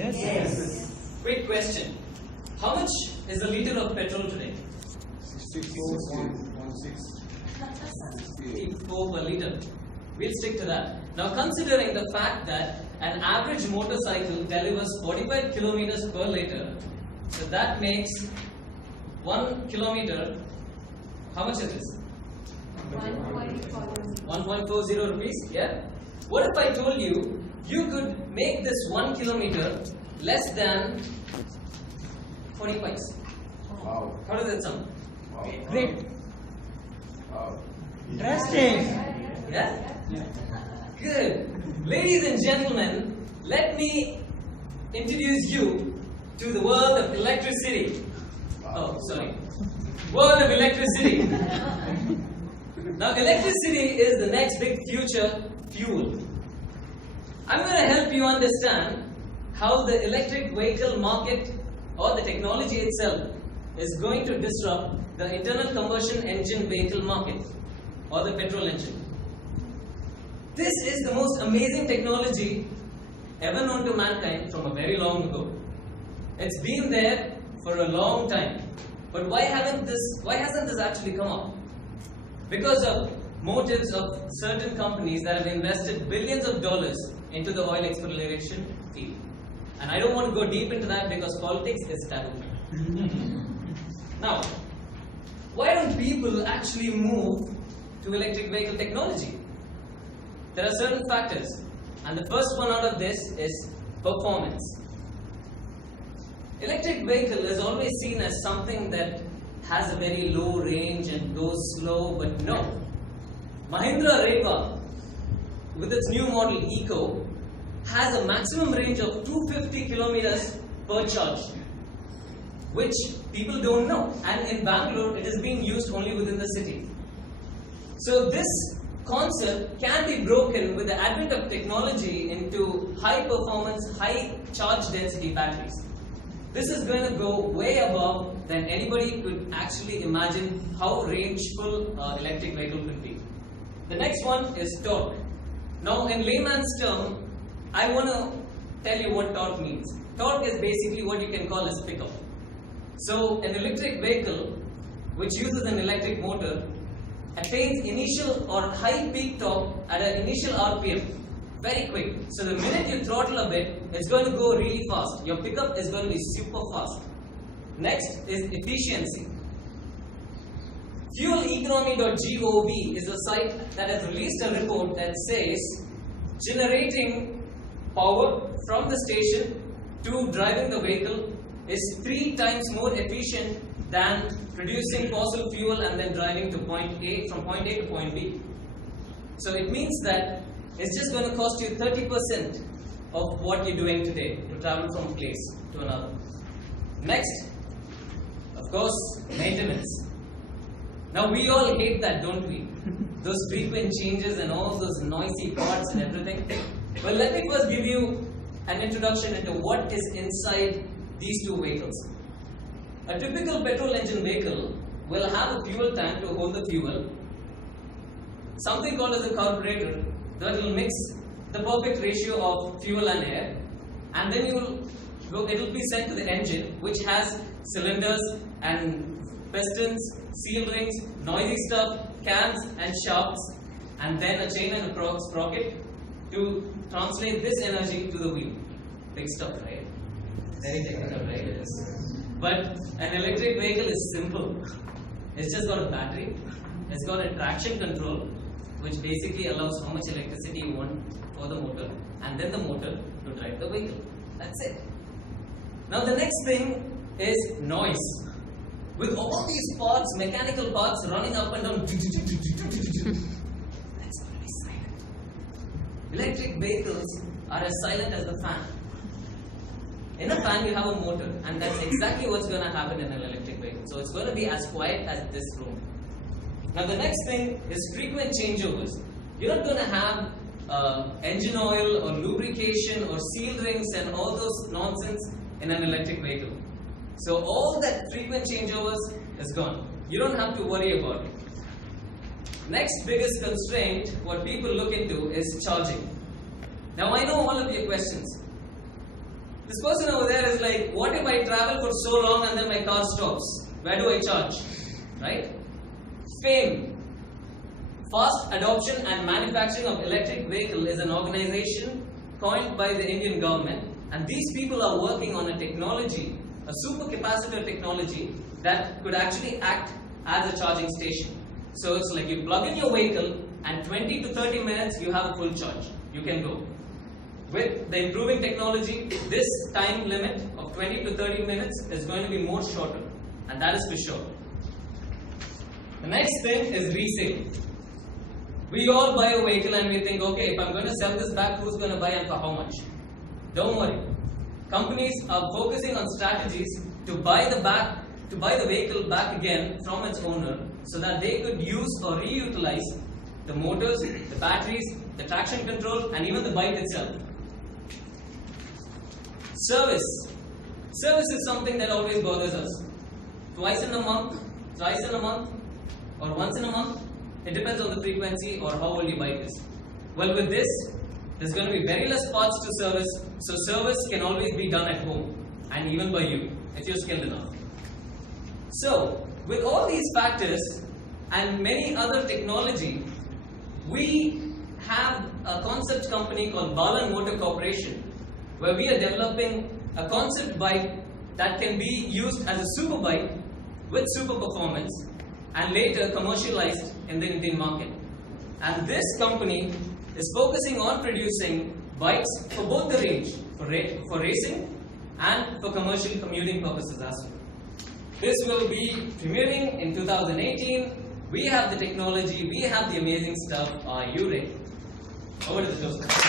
Yes. Quick question. How much is a liter of petrol today? 64 per liter. We'll stick to that. Now considering the fact that an average motorcycle delivers 45 kilometers per liter, so that makes 1 kilometer, how much is this? 1.40 rupees, yeah? What if I told you, you could make this 1 kilometer less than 40 pies? Wow. How does that sound? Wow. Great. Wow. Interesting. Yeah? Good. Ladies and gentlemen, let me introduce you to the world of electricity. Oh, sorry. World of electricity. Now, electricity is the next big future fuel. I'm going to help you understand how the electric vehicle market or the technology itself is going to disrupt the internal combustion engine vehicle market or the petrol engine. This is the most amazing technology ever known to mankind from a very long ago. It's been there for a long time. But why hasn't this actually come up? Because of motives of certain companies that have invested billions of dollars into the oil exploration field. And I don't want to go deep into that because politics is taboo. Now, why don't people actually move to electric vehicle technology? There are certain factors, and the first one out of this is performance. Electric vehicle is always seen as something that has a very low range and goes slow, but no. Mahindra Reva, with its new model Eco, has a maximum range of 250 kilometers per charge, which people don't know. And in Bangalore, it is being used only within the city. So this concept can be broken with the advent of technology into high performance, high charge density batteries. This is going to go way above than anybody could actually imagine how rangeful electric vehicle could be. The next one is torque. Now in layman's term, I want to tell you what torque means. Torque is basically what you can call as pickup. So an electric vehicle which uses an electric motor attains initial or high peak torque at an initial RPM. Very quick. So the minute you throttle a bit, it's going to go really fast. Your pickup is going to be super fast. Next is efficiency. Fueleconomy.gov is a site that has released a report that says generating power from the station to driving the vehicle is 3 times more efficient than producing fossil fuel and then driving to point A, from point A to point B. So it means that it's just going to cost you 30% of what you're doing today to travel from a place to another. Next, of course, maintenance. Now we all hate that, don't we? Those frequent changes and all those noisy parts and everything. Well, let me first give you an introduction into what is inside these two vehicles. A typical petrol engine vehicle will have a fuel tank to hold the fuel, something called as a carburetor that will mix the perfect ratio of fuel and air, and then it will be sent to the engine, which has cylinders and pistons, seal rings, noisy stuff, cams and shafts, and then a chain and a sprocket to translate this energy to the wheel. Big stuff, right? Very technical, right? But an electric vehicle is simple. It's just got a battery, it's got a traction control, which basically allows how much electricity you want for the motor, and then the motor to drive the vehicle. That's it. Now the next thing is noise. With all these parts, mechanical parts running up and down, that's already silent. Electric vehicles are as silent as the fan. In a fan you have a motor, and that's exactly what's going to happen in an electric vehicle. So it's going to be as quiet as this room. Now the next thing is frequent changeovers. You're not going to have engine oil or lubrication or seal rings and all those nonsense in an electric vehicle. So all that frequent changeovers is gone. You don't have to worry about it. Next biggest constraint, what people look into is charging. Now I know all of your questions. This person over there is like, what if I travel for so long and then my car stops? Where do I charge? Right? FAME, Fast Adoption and Manufacturing of Electric Vehicle, is an organization coined by the Indian government, and these people are working on a technology, a supercapacitor technology that could actually act as a charging station. So it's like you plug in your vehicle and 20 to 30 minutes you have a full charge. You can go. With the improving technology, this time limit of 20 to 30 minutes is going to be more shorter, and that is for sure. The next thing is resale. We all buy a vehicle and we think, okay, if I'm going to sell this back, who's going to buy and for how much? Don't worry. Companies are focusing on strategies to buy the vehicle back again from its owner, so that they could use or reutilize the motors, the batteries, the traction control, and even the bike itself. Service. Service is something that always bothers us. Twice in a month, thrice in a month, or once in a month. It depends on the frequency or how old your bike is. Well, with this, there's going to be very less parts to service, so service can always be done at home, and even by you, if you're skilled enough. So, with all these factors and many other technology, we have a concept company called Balan Motor Corporation, where we are developing a concept bike that can be used as a super bike with super performance and later commercialized in the Indian market. And this company is focusing on producing bikes for both the range, for racing and for commercial commuting purposes as well. This will be premiering in 2018. We have the technology, we have the amazing stuff. Are you ready? Over to the Joseph.